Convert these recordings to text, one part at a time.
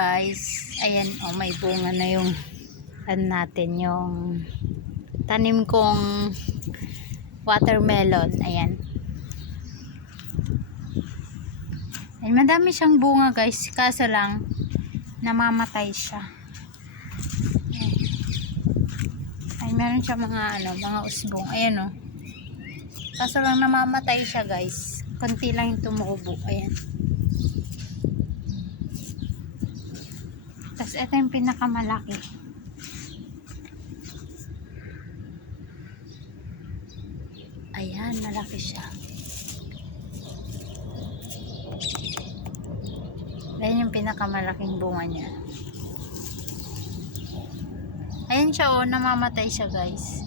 guys. Ayan, oh, may bunga na yung natin, yung tanim kong watermelon. Ayan. Ayan, madami siyang bunga guys, kaso lang namamatay siya. Ay, meron siya mga usbong. Ayan, oh. Kaso lang namamatay siya guys. Konti lang yung tumubo. Ayan. Tapos ito yung pinakamalaki. Ayan, malaki siya. Ayan yung pinakamalaking bunga niya. Ayan siya, oh, namamatay siya guys.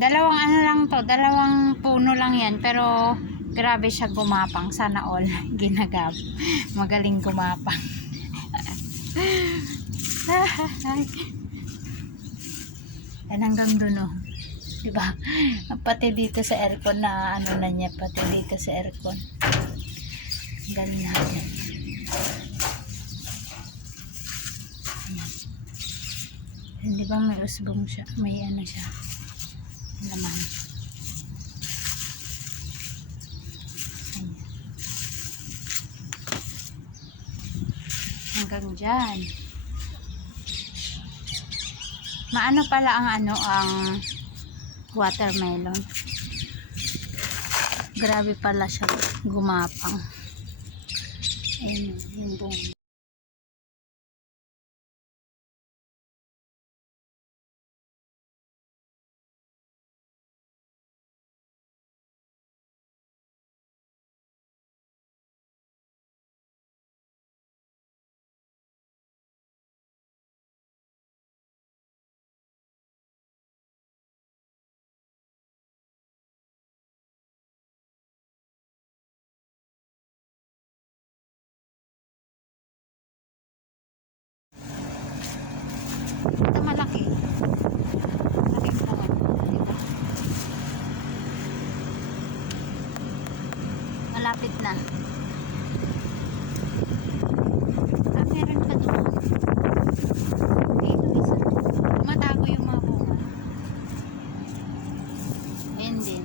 Dalawang ano lang to, dalawang puno lang yan, pero grabe siya gumapang. Sana all ginagap. Magaling gumapang. Yan hanggang dun, oh. Diba? Pati dito sa aircon na ano na niya, pati dito sa aircon. Galing na yan. Hindi ba may usbong siya? May ano siya. Laman. Ayan. Hanggang dyan. Maano pala ang watermelon. Grabe pala siya gumapang. Ayan yung bunga. Ito malaki. Malaking bunga. Diba? Malapit na. Ah, meron pa doon. Dito isa. Matago yung mga bunga. Ayan din.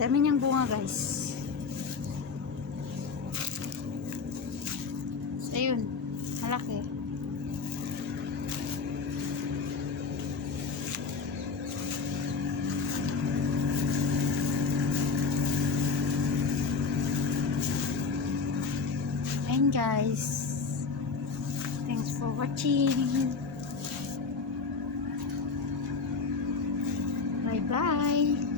Dami niyang bunga guys. Ayun, malaki. Ayun guys. Thanks for watching. Bye bye.